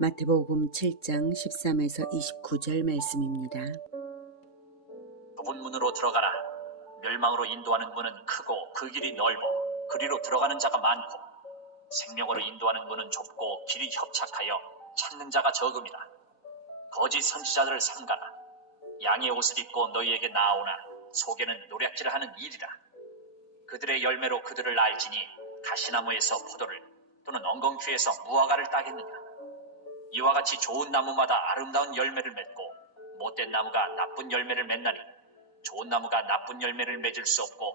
마태복음 7장 13에서 29절 말씀입니다. 좁은 문으로 들어가라. 멸망으로 인도하는 문은 크고 그 길이 넓어 그리로 들어가는 자가 많고 생명으로 인도하는 문은 좁고 길이 협착하여 찾는 자가 적음이라. 거짓 선지자들을 삼가라. 양의 옷을 입고 너희에게 나아오나 속에는 노략질을 하는 일이라. 그들의 열매로 그들을 알지니 가시나무에서 포도를 또는 엉겅퀴에서 무화과를 따겠느냐. 이와 같이 좋은 나무마다 아름다운 열매를 맺고 못된 나무가 나쁜 열매를 맺나니 좋은 나무가 나쁜 열매를 맺을 수 없고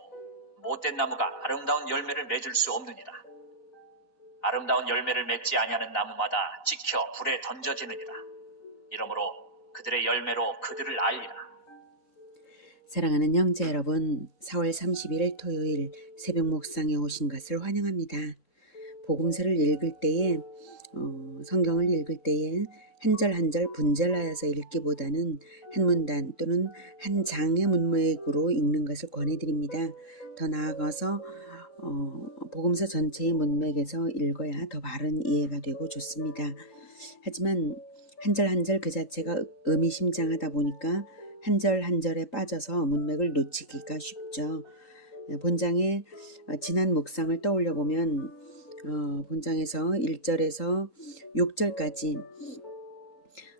못된 나무가 아름다운 열매를 맺을 수 없느니라. 아름다운 열매를 맺지 아니하는 나무마다 찍혀 불에 던져지느니라. 이러므로 그들의 열매로 그들을 알리라. 사랑하는 형제 여러분, 4월 30일 토요일 새벽 묵상에 오신 것을 환영합니다. 복음서를 읽을 때에 성경을 읽을 때에 한 절 한 절 분절하여서 읽기보다는 한 문단 또는 한 장의 문맥으로 읽는 것을 권해드립니다. 더 나아가서 복음서 전체의 문맥에서 읽어야 더 바른 이해가 되고 좋습니다. 하지만 한 절 한 절 그 자체가 의미심장하다 보니까 한 절 한 절에 빠져서 문맥을 놓치기가 쉽죠. 본장의 지난 묵상을 떠올려 보면 본장에서 1절에서 6절까지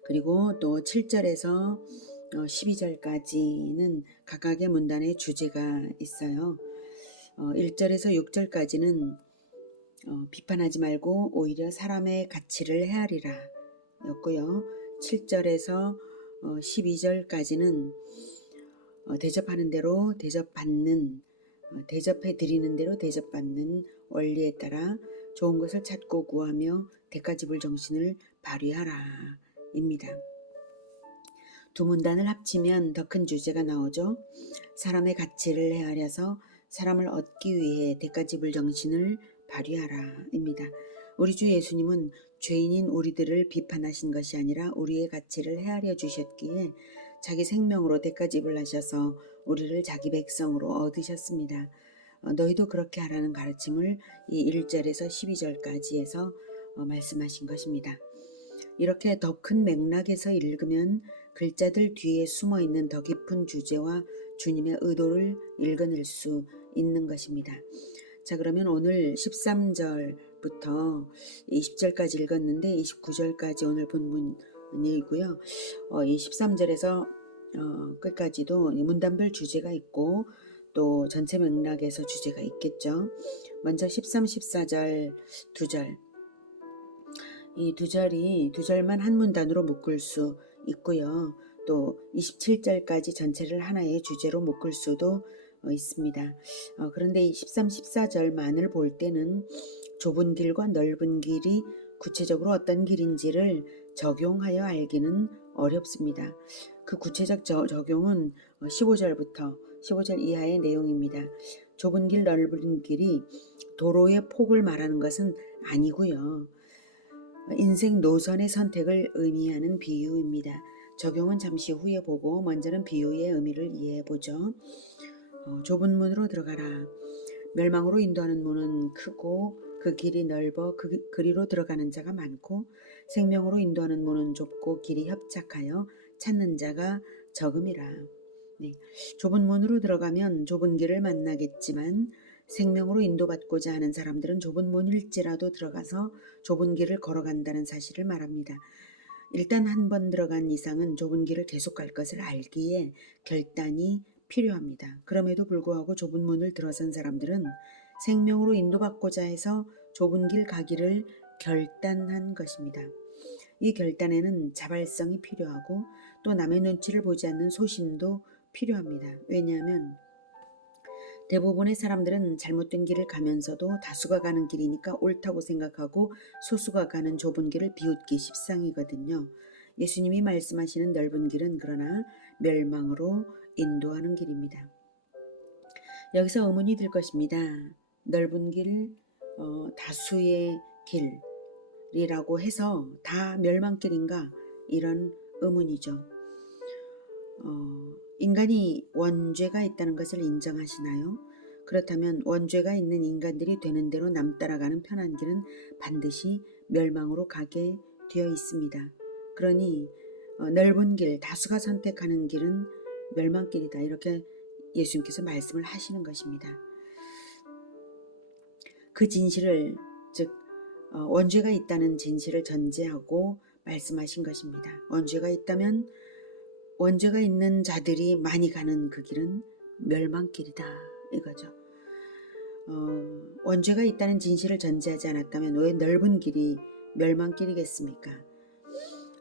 그리고 또 7절에서 12절까지는 각각의 문단의 주제가 있어요. 1절에서 6절까지는 비판하지 말고 오히려 사람의 가치를 헤아리라 였고요. 7절에서 12절까지는 대접하는 대로 대접받는, 대접해 드리는 대로 대접받는 원리에 따라 좋은 것을 찾고 구하며 대가지불 정신을 발휘하라 입니다. 두 문단을 합치면 더 큰 주제가 나오죠. 사람의 가치를 헤아려서 사람을 얻기 위해 대가지불 정신을 발휘하라 입니다. 우리 주 예수님은 죄인인 우리들을 비판하신 것이 아니라 우리의 가치를 헤아려 주셨기에 자기 생명으로 대가지불하셔서 우리를 자기 백성으로 얻으셨습니다. 너희도 그렇게 하라는 가르침을 이 1절에서 12절까지에서 말씀하신 것입니다. 이렇게 더 큰 맥락에서 읽으면 글자들 뒤에 숨어있는 더 깊은 주제와 주님의 의도를 읽어낼 수 있는 것입니다. 자, 그러면 오늘 13절부터 20절까지 읽었는데 29절까지 오늘 본문이고요. 이 13절에서 끝까지도 문단별 주제가 있고 또 전체 맥락에서 주제가 있겠죠. 먼저 13, 14절 두 절. 이 두 절만 한 문단으로 묶을 수 있고요. 또 27절까지 전체를 하나의 주제로 묶을 수도 있습니다. 그런데 이 13, 14절만을 볼 때는 좁은 길과 넓은 길이 구체적으로 어떤 길인지를 적용하여 알기는 어렵습니다. 그 구체적 적용은 15절부터 15절 이하의 내용입니다. 좁은 길, 넓은 길이 도로의 폭을 말하는 것은 아니고요. 인생 노선의 선택을 의미하는 비유입니다. 적용은 잠시 후에 보고 먼저는 비유의 의미를 이해해 보죠. 좁은 문으로 들어가라. 멸망으로 인도하는 문은 크고 그 길이 넓어 그리로 들어가는 자가 많고 생명으로 인도하는 문은 좁고 길이 협착하여 찾는 자가 적음이라. 네. 좁은 문으로 들어가면 좁은 길을 만나겠지만 생명으로 인도받고자 하는 사람들은 좁은 문일지라도 들어가서 좁은 길을 걸어간다는 사실을 말합니다. 일단 한 번 들어간 이상은 좁은 길을 계속 갈 것을 알기에 결단이 필요합니다. 그럼에도 불구하고 좁은 문을 들어선 사람들은 생명으로 인도받고자 해서 좁은 길 가기를 결단한 것입니다. 이 결단에는 자발성이 필요하고 또 남의 눈치를 보지 않는 소신도 필요합니다. 왜냐하면 대부분의 사람들은 잘못된 길을 가면서도 다수가 가는 길이니까 옳다고 생각하고 소수가 가는 좁은 길을 비웃기 십상이거든요. 예수님이 말씀하시는 넓은 길은 그러나 멸망으로 인도하는 길입니다. 여기서 의문이 들 것입니다. 넓은 길, 다수의 길이라고 해서 다 멸망길인가? 이런 의문이죠. 인간이 원죄가 있다는 것을 인정하시나요? 그렇다면 원죄가 있는 인간들이 되는 대로 남 따라가는 편한 길은 반드시 멸망으로 가게 되어 있습니다. 그러니 넓은 길, 다수가 선택하는 길은 멸망길이다. 이렇게 예수님께서 말씀을 하시는 것입니다. 그 진실을, 즉 원죄가 있다는 진실을 전제하고 말씀하신 것입니다. 원죄가 있다면 원죄가 있는 자들이 많이 가는 그 길은 멸망길이다 이거죠. 원죄가 있다는 진실을 전제하지 않았다면 왜 넓은 길이 멸망길이겠습니까?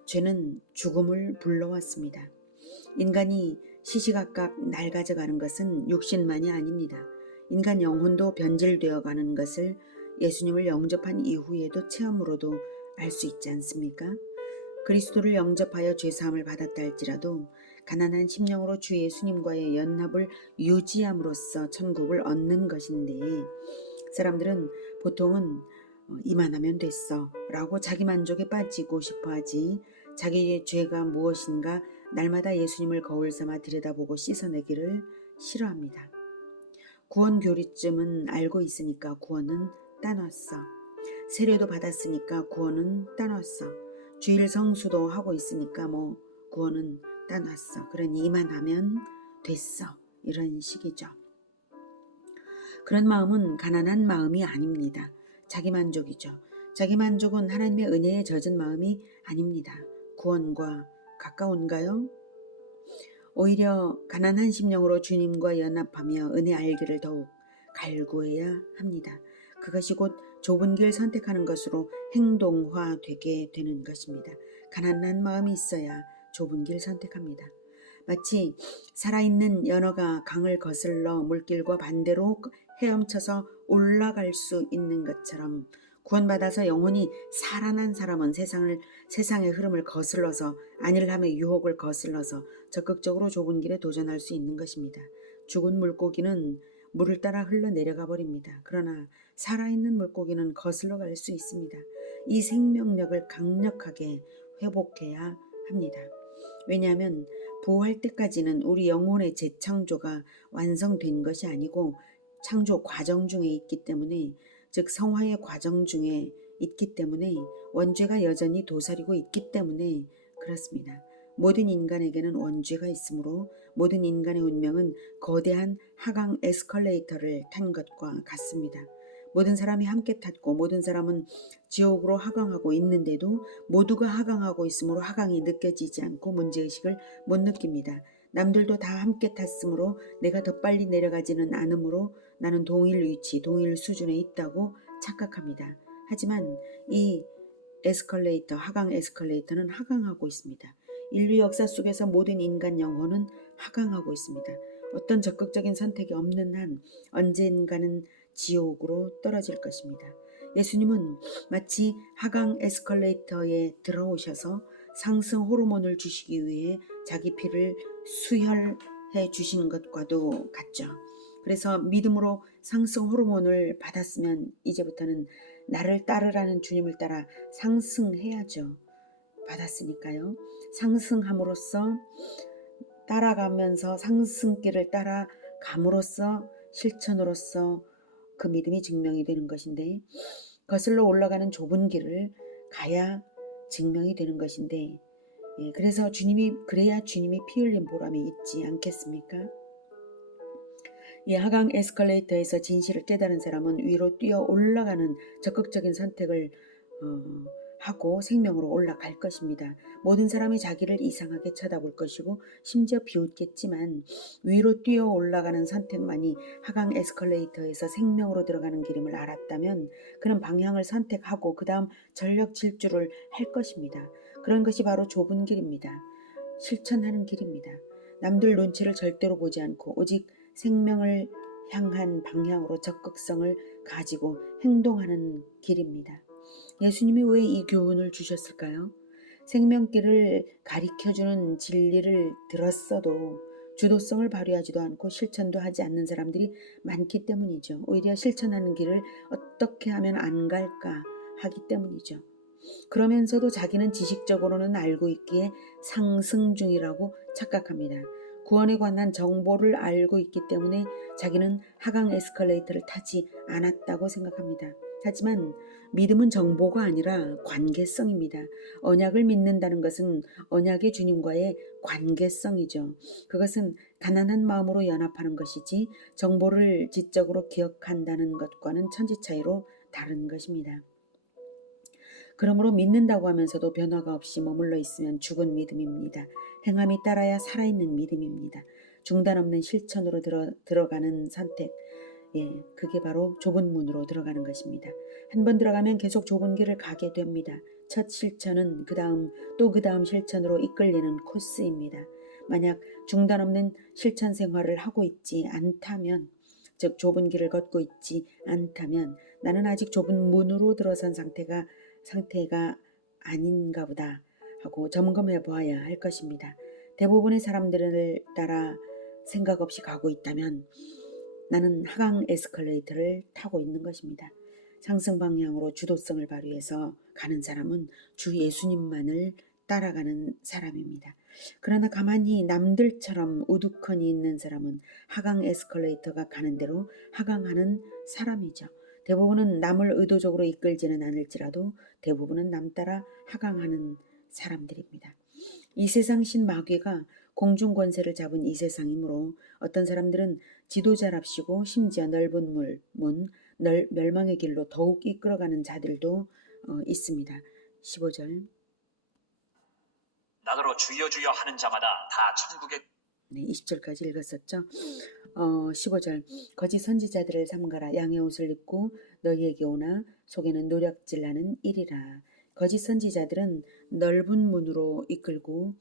죄는 죽음을 불러왔습니다. 인간이 시시각각 낡아져가는 것은 육신만이 아닙니다. 인간 영혼도 변질되어 가는 것을 예수님을 영접한 이후에도 체험으로도 알 수 있지 않습니까? 그리스도를 영접하여 죄사함을 받았다 할지라도 가난한 심령으로 주 예수님과의 연합을 유지함으로써 천국을 얻는 것인데, 사람들은 보통은 이만하면 됐어 라고 자기 만족에 빠지고 싶어하지, 자기의 죄가 무엇인가 날마다 예수님을 거울 삼아 들여다보고 씻어내기를 싫어합니다. 구원 교리쯤은 알고 있으니까 구원은 따놨어. 세례도 받았으니까 구원은 따놨어. 주일 성수도 하고 있으니까 뭐 구원은 따놨어. 그러니 이만하면 됐어. 이런 식이죠. 그런 마음은 가난한 마음이 아닙니다. 자기만족이죠. 자기만족은 하나님의 은혜에 젖은 마음이 아닙니다. 구원과 가까운가요? 오히려 가난한 심령으로 주님과 연합하며 은혜 알기를 더욱 갈구해야 합니다. 그것이 곧 좁은 길 선택하는 것으로 행동화되게 되는 것입니다. 가난한 마음이 있어야 좁은 길 선택합니다. 마치 살아있는 연어가 강을 거슬러 물길과 반대로 헤엄쳐서 올라갈 수 있는 것처럼, 구원받아서 영혼이 살아난 사람은 세상의 흐름을 거슬러서, 안일함의 유혹을 거슬러서 적극적으로 좁은 길에 도전할 수 있는 것입니다. 죽은 물고기는 물을 따라 흘러내려가 버립니다. 그러나 살아있는 물고기는 거슬러 갈 수 있습니다. 이 생명력을 강력하게 회복해야 합니다. 왜냐하면 부활 때까지는 우리 영혼의 재창조가 완성된 것이 아니고 창조 과정 중에 있기 때문에, 즉 성화의 과정 중에 있기 때문에, 원죄가 여전히 도사리고 있기 때문에 그렇습니다. 모든 인간에게는 원죄가 있으므로 모든 인간의 운명은 거대한 하강 에스컬레이터를 탄 것과 같습니다. 모든 사람이 함께 탔고 모든 사람은 지옥으로 하강하고 있는데도 모두가 하강하고 있으므로 하강이 느껴지지 않고 문제의식을 못 느낍니다. 남들도 다 함께 탔으므로 내가 더 빨리 내려가지는 않으므로 나는 동일 위치, 동일 수준에 있다고 착각합니다. 하지만 이 에스컬레이터, 하강 에스컬레이터는 하강하고 있습니다. 인류 역사 속에서 모든 인간 영혼은 하강하고 있습니다. 어떤 적극적인 선택이 없는 한 언젠가는 지옥으로 떨어질 것입니다. 예수님은 마치 하강 에스컬레이터에 들어오셔서 상승 호르몬을 주시기 위해 자기 피를 수혈해 주신 것과도 같죠. 그래서 믿음으로 상승 호르몬을 받았으면 이제부터는 나를 따르라는 주님을 따라 상승해야죠. 받았으니까요. 상승함으로써, 따라가면서 상승길을 따라감으로써, 실천으로써 그 믿음이 증명이 되는 것인데, 거슬러 올라가는 좁은 길을 가야 증명이 되는 것인데, 그래서 그래야 주님이 피 흘린 보람이 있지 않겠습니까? 이 하강 에스컬레이터에서 진실을 깨달은 사람은 위로 뛰어 올라가는 적극적인 선택을 하고 생명으로 올라갈 것입니다. 모든 사람이 자기를 이상하게 쳐다볼 것이고 심지어 비웃겠지만, 위로 뛰어 올라가는 선택만이 하강 에스컬레이터에서 생명으로 들어가는 길임을 알았다면 그는 방향을 선택하고 그 다음 전력 질주를 할 것입니다. 그런 것이 바로 좁은 길입니다. 실천하는 길입니다. 남들 눈치를 절대로 보지 않고 오직 생명을 향한 방향으로 적극성을 가지고 행동하는 길입니다. 예수님이 왜 이 교훈을 주셨을까요? 생명길을 가리켜주는 진리를 들었어도 주도성을 발휘하지도 않고 실천도 하지 않는 사람들이 많기 때문이죠. 오히려 실천하는 길을 어떻게 하면 안 갈까 하기 때문이죠. 그러면서도 자기는 지식적으로는 알고 있기에 상승 중이라고 착각합니다. 구원에 관한 정보를 알고 있기 때문에 자기는 하강 에스컬레이터를 타지 않았다고 생각합니다. 하지만 믿음은 정보가 아니라 관계성입니다. 언약을 믿는다는 것은 언약의 주님과의 관계성이죠. 그것은 가난한 마음으로 연합하는 것이지 정보를 지적으로 기억한다는 것과는 천지 차이로 다른 것입니다. 그러므로 믿는다고 하면서도 변화가 없이 머물러 있으면 죽은 믿음입니다. 행함이 따라야 살아있는 믿음입니다. 중단 없는 실천으로 들어가는 선택. 그게 바로 좁은 문으로 들어가는 것입니다. 한 번 들어가면 계속 좁은 길을 가게 됩니다. 첫 실천은 그 다음 실천으로 이끌리는 코스입니다. 만약 중단 없는 실천 생활을 하고 있지 않다면, 즉 좁은 길을 걷고 있지 않다면 나는 아직 좁은 문으로 들어선 상태가 아닌가 보다 하고 점검해 보아야 할 것입니다. 대부분의 사람들을 따라 생각 없이 가고 있다면 나는 하강 에스컬레이터를 타고 있는 것입니다. 상승 방향으로 주도성을 발휘해서 가는 사람은 주 예수님만을 따라가는 사람입니다. 그러나 가만히 남들처럼 우두커니 있는 사람은 하강 에스컬레이터가 가는 대로 하강하는 사람이죠. 대부분은 남을 의도적으로 이끌지는 않을지라도 대부분은 남 따라 하강하는 사람들입니다. 이 세상 신마귀가 공중 권세를 잡은 이 세상이므로 어떤 사람들은 지도자랍시고 심지어 넓은 멸망의 길로 더욱 이끌어가는 자들도 있습니다. 15절. 나더러 주여 주여 하는 자마다 다 천국에 20절까지 읽었었죠. 15절. 거짓 선지자들을 삼가라. 양의 옷을 입고 너희에게 오나 속에는 노략질나는 일이라. 거짓 선지자들은 넓은 문으로 이끌고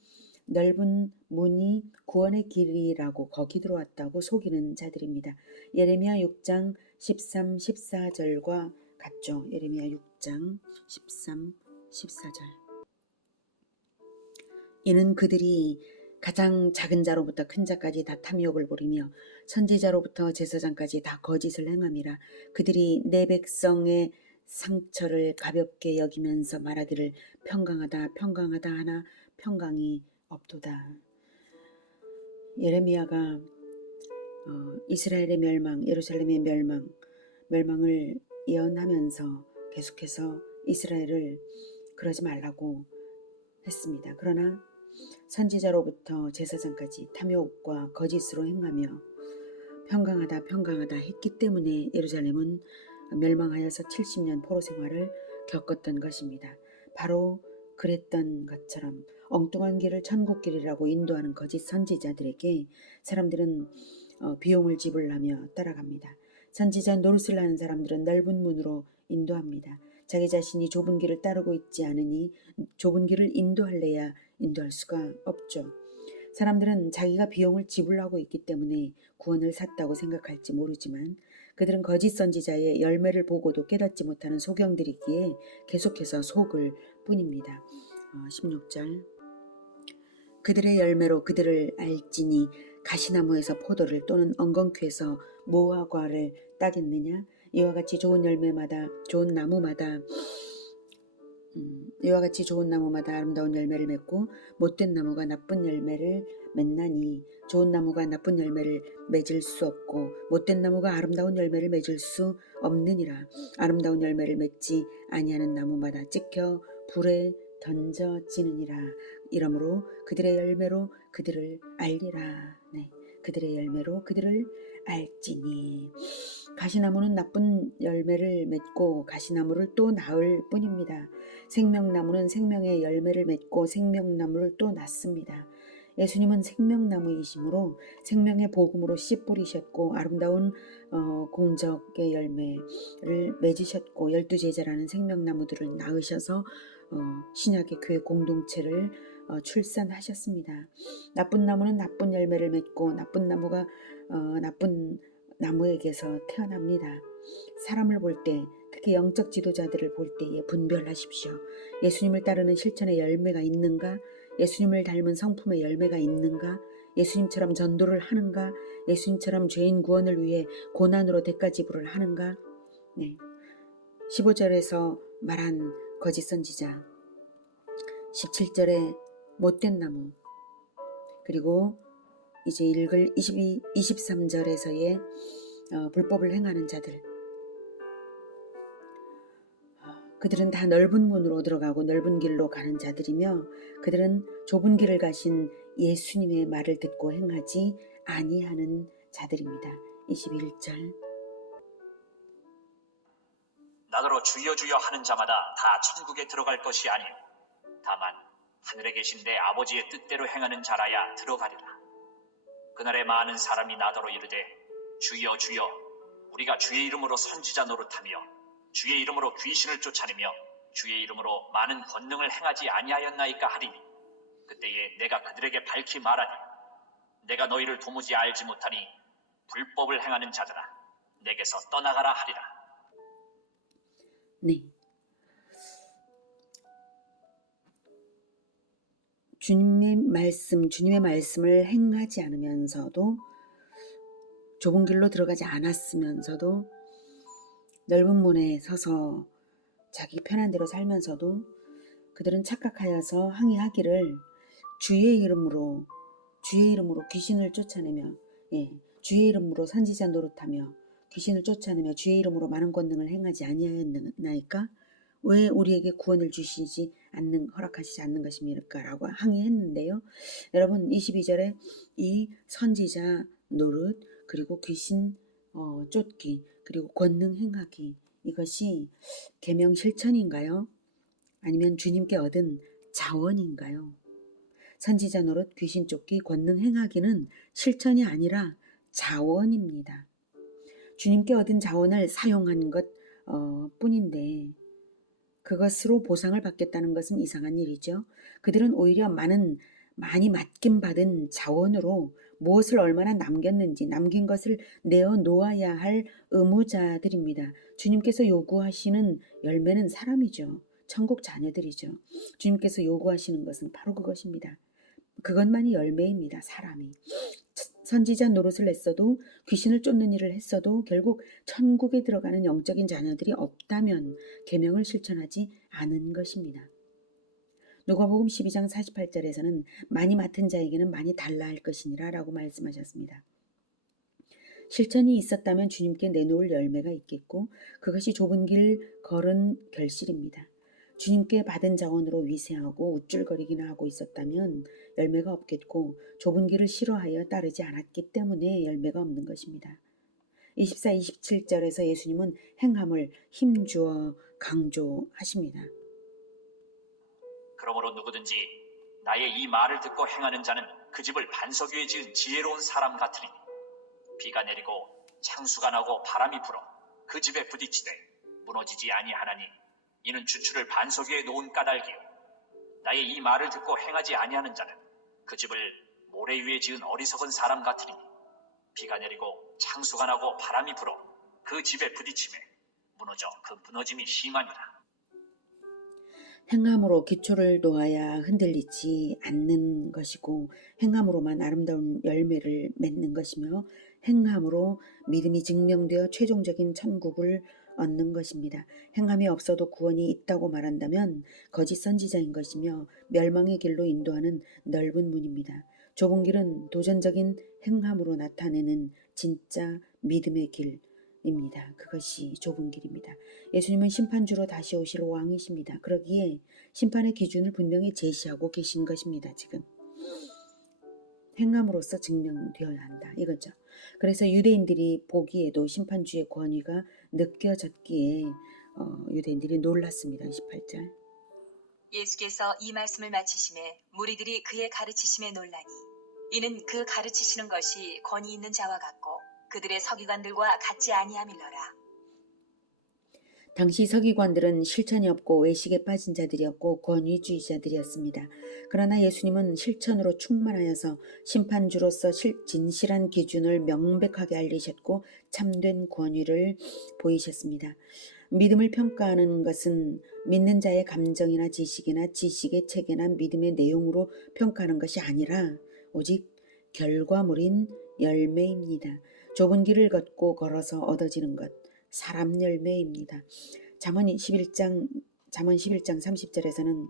넓은 문이 구원의 길이라고 거기 들어왔다고 속이는 자들입니다. 예레미야 6장 13, 14절과 같죠. 예레미야 6장 13, 14절. 이는 그들이 가장 작은 자로부터 큰 자까지 다 탐욕을 부리며 선지자로부터 제사장까지 다 거짓을 행함이라. 그들이 내 백성의 상처를 가볍게 여기면서 말하기를 평강하다 하나 평강이 없도다. 예레미야가 이스라엘의 멸망, 예루살렘의 멸망을 예언하면서 계속해서 이스라엘을 그러지 말라고 했습니다. 그러나 선지자로부터 제사장까지 탐욕과 거짓으로 행하며 평강하다 했기 때문에 예루살렘은 멸망하여서 70년 포로 생활을 겪었던 것입니다. 바로 그랬던 것처럼 엉뚱한 길을 천국길이라고 인도하는 거짓 선지자들에게 사람들은 비용을 지불하며 따라갑니다. 선지자 노릇을 하는 사람들은 넓은 문으로 인도합니다. 자기 자신이 좁은 길을 따르고 있지 않으니 좁은 길을 인도할래야 인도할 수가 없죠. 사람들은 자기가 비용을 지불하고 있기 때문에 구원을 샀다고 생각할지 모르지만 그들은 거짓 선지자의 열매를 보고도 깨닫지 못하는 소경들이기에 계속해서 속을 뿐입니다. 16절. 그들의 열매로 그들을 알지니 가시나무에서 포도를 또는 엉겅퀴에서 무화과를 따겠느냐. 이와 같이 좋은 나무마다 아름다운 열매를 맺고 못된 나무가 나쁜 열매를 맺나니 좋은 나무가 나쁜 열매를 맺을 수 없고 못된 나무가 아름다운 열매를 맺을 수 없느니라. 아름다운 열매를 맺지 아니하는 나무마다 찍혀 불에 던져지느니라. 이러므로 그들의 열매로 그들을 알리라. 그들의 열매로 그들을 알지니. 가시나무는 나쁜 열매를 맺고 가시나무를 또 낳을 뿐입니다. 생명나무는 생명의 열매를 맺고 생명나무를 또 낳습니다. 예수님은 생명나무이시므로 생명의 복음으로 씨 뿌리셨고 아름다운 공적의 열매를 맺으셨고 12제자라는 생명나무들을 낳으셔서 신약의 교회 공동체를 출산하셨습니다. 나쁜 나무는 나쁜 열매를 맺고 나쁜 나무가 나쁜 나무에게서 태어납니다. 사람을 볼 때, 특히 영적 지도자들을 볼 때에 분별하십시오. 예수님을 따르는 실천의 열매가 있는가? 예수님을 닮은 성품의 열매가 있는가? 예수님처럼 전도를 하는가? 예수님처럼 죄인 구원을 위해 고난으로 대가 지불을 하는가? 15절에서 말한 거짓 선지자, 17절에 못된 나무, 그리고 이제 읽을 23절에서의 불법을 행하는 자들, 그들은 다 넓은 문으로 들어가고 넓은 길로 가는 자들이며 그들은 좁은 길을 가신 예수님의 말을 듣고 행하지 아니하는 자들입니다. 21절. 나더러 주여 주여 하는 자마다 다 천국에 들어갈 것이 아니요 다만 하늘에 계신 내 아버지의 뜻대로 행하는 자라야 들어가리라. 그날에 많은 사람이 나더러 이르되 주여 주여 우리가 주의 이름으로 선지자 노릇하며 주의 이름으로 귀신을 쫓아내며 주의 이름으로 많은 권능을 행하지 아니하였나이까 하리니 그때에 내가 그들에게 밝히 말하니 내가 너희를 도무지 알지 못하니 불법을 행하는 자들아 내게서 떠나가라 하리라. 네. 주님의 말씀을 행하지 않으면서도 좁은 길로 들어가지 않았으면서도 넓은 문에 서서 자기 편한 대로 살면서도 그들은 착각하여서 항의하기를 주의 이름으로 귀신을 쫓아내며 주의 이름으로 선지자 노릇하며 귀신을 쫓아내며 주의 이름으로 많은 권능을 행하지 아니하였나이까 왜 우리에게 구원을 주시지 않는 허락하시지 않는 것입니까? 라고 항의했는데요. 여러분 22절에 이 선지자 노릇 그리고 귀신 쫓기 그리고 권능 행하기 이것이 계명 실천인가요? 아니면 주님께 얻은 자원인가요? 선지자 노릇 귀신 쫓기 권능 행하기는 실천이 아니라 자원입니다. 주님께 얻은 자원을 사용한 것 뿐인데 그것으로 보상을 받겠다는 것은 이상한 일이죠. 그들은 오히려 많이 맡김 받은 자원으로 무엇을 얼마나 남겼는지 남긴 것을 내어 놓아야 할 의무자들입니다. 주님께서 요구하시는 열매는 사람이죠. 천국 자녀들이죠. 주님께서 요구하시는 것은 바로 그것입니다. 그것만이 열매입니다. 사람이. 선지자 노릇을 했어도 귀신을 쫓는 일을 했어도 결국 천국에 들어가는 영적인 자녀들이 없다면 계명을 실천하지 않은 것입니다. 누가복음 12장 48절에서는 많이 맡은 자에게는 많이 달라 할 것이니라 라고 말씀하셨습니다. 실천이 있었다면 주님께 내놓을 열매가 있겠고 그것이 좁은 길 걸은 결실입니다. 주님께 받은 자원으로 위세하고 우쭐거리기나 하고 있었다면 열매가 없겠고 좁은 길을 싫어하여 따르지 않았기 때문에 열매가 없는 것입니다. 24, 27절에서 예수님은 행함을 힘주어 강조하십니다. 그러므로 누구든지 나의 이 말을 듣고 행하는 자는 그 집을 반석 위에 지은 지혜로운 사람 같으니 비가 내리고 창수가 나고 바람이 불어 그 집에 부딪히되 무너지지 아니하나니 이는 주추를 반석 위에 놓은 까닭이요 나의 이 말을 듣고 행하지 아니하는 자는 그 집을 모래 위에 지은 어리석은 사람 같으니 비가 내리고 창수가 나고 바람이 불어 그 집에 부딪히매 무너져 그 무너짐이 심하니라. 행함으로 기초를 놓아야 흔들리지 않는 것이고 행함으로만 아름다운 열매를 맺는 것이며 행함으로 믿음이 증명되어 최종적인 천국을 얻는 것입니다. 행함이 없어도 구원이 있다고 말한다면 거짓 선지자인 것이며 멸망의 길로 인도하는 넓은 문입니다. 좁은 길은 도전적인 행함으로 나타내는 진짜 믿음의 길입니다. 그것이 좁은 길입니다. 예수님은 심판주로 다시 오실 왕이십니다. 그러기에 심판의 기준을 분명히 제시하고 계신 것입니다. 지금 행함으로써 증명되어야 한다 이거죠. 그래서 유대인들이 보기에도 심판주의 권위가 느껴졌기에 유대인들이 놀랐습니다. 28절. 예수께서 이 말씀을 마치심에 무리들이 그의 가르치심에 놀라니 이는 그 가르치시는 것이 권위 있는 자와 같고 그들의 서기관들과 같지 아니함일러라. 당시 서기관들은 실천이 없고 외식에 빠진 자들이었고 권위주의자들이었습니다. 그러나 예수님은 실천으로 충만하여서 심판주로서 진실한 기준을 명백하게 알리셨고 참된 권위를 보이셨습니다. 믿음을 평가하는 것은 믿는 자의 감정이나 지식이나 지식의 체계나 믿음의 내용으로 평가하는 것이 아니라 오직 결과물인 열매입니다. 좁은 길을 걷고 걸어서 얻어지는 것, 사람 열매입니다. 잠언 11장 30절에서는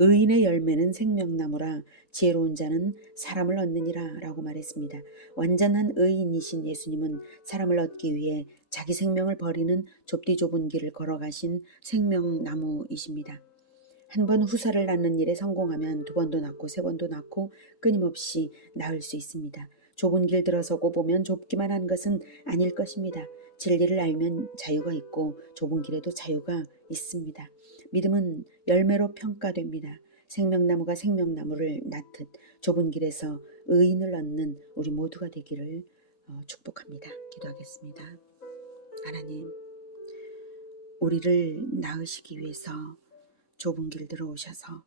의인의 열매는 생명나무라 지혜로운 자는 사람을 얻느니라 라고 말했습니다. 완전한 의인이신 예수님은 사람을 얻기 위해 자기 생명을 버리는 좁디 좁은 길을 걸어가신 생명나무이십니다. 한 번 후사를 낳는 일에 성공하면 두 번도 낳고 세 번도 낳고 끊임없이 낳을 수 있습니다. 좁은 길 들어서고 보면 좁기만 한 것은 아닐 것입니다. 진리를 알면 자유가 있고 좁은 길에도 자유가 있습니다. 믿음은 열매로 평가됩니다. 생명나무가 생명나무를 낳듯 좁은 길에서 의인을 얻는 우리 모두가 되기를 축복합니다. 기도하겠습니다. 하나님, 우리를 낳으시기 위해서 좁은 길 들어오셔서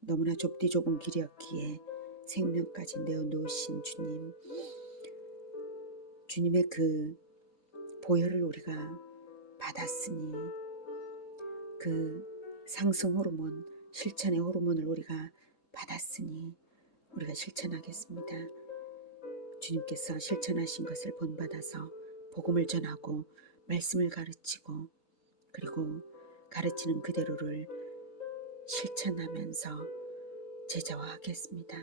너무나 좁디 좁은 길이었기에 생명까지 내어놓으신 주님, 주님의 그 보혈을 우리가 받았으니 그 상승 호르몬, 실천의 호르몬을 우리가 받았으니 우리가 실천하겠습니다. 주님께서 실천하신 것을 본받아서 복음을 전하고 말씀을 가르치고 그리고 가르치는 그대로를 실천하면서 제자화하겠습니다.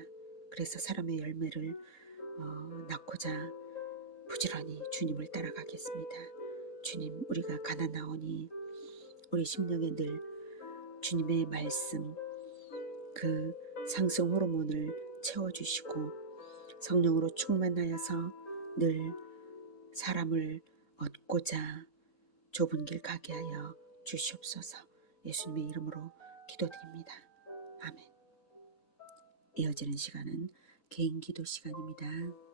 그래서 사람의 열매를 낳고자 부지런히 주님을 따라가겠습니다. 주님, 우리가 가난하오니 우리 심령에 늘 주님의 말씀, 그 상승 호르몬을 채워주시고 성령으로 충만하여서 늘 사람을 얻고자 좁은 길 가게 하여 주시옵소서. 예수님의 이름으로 기도드립니다. 아멘. 이어지는 시간은 개인 기도 시간입니다.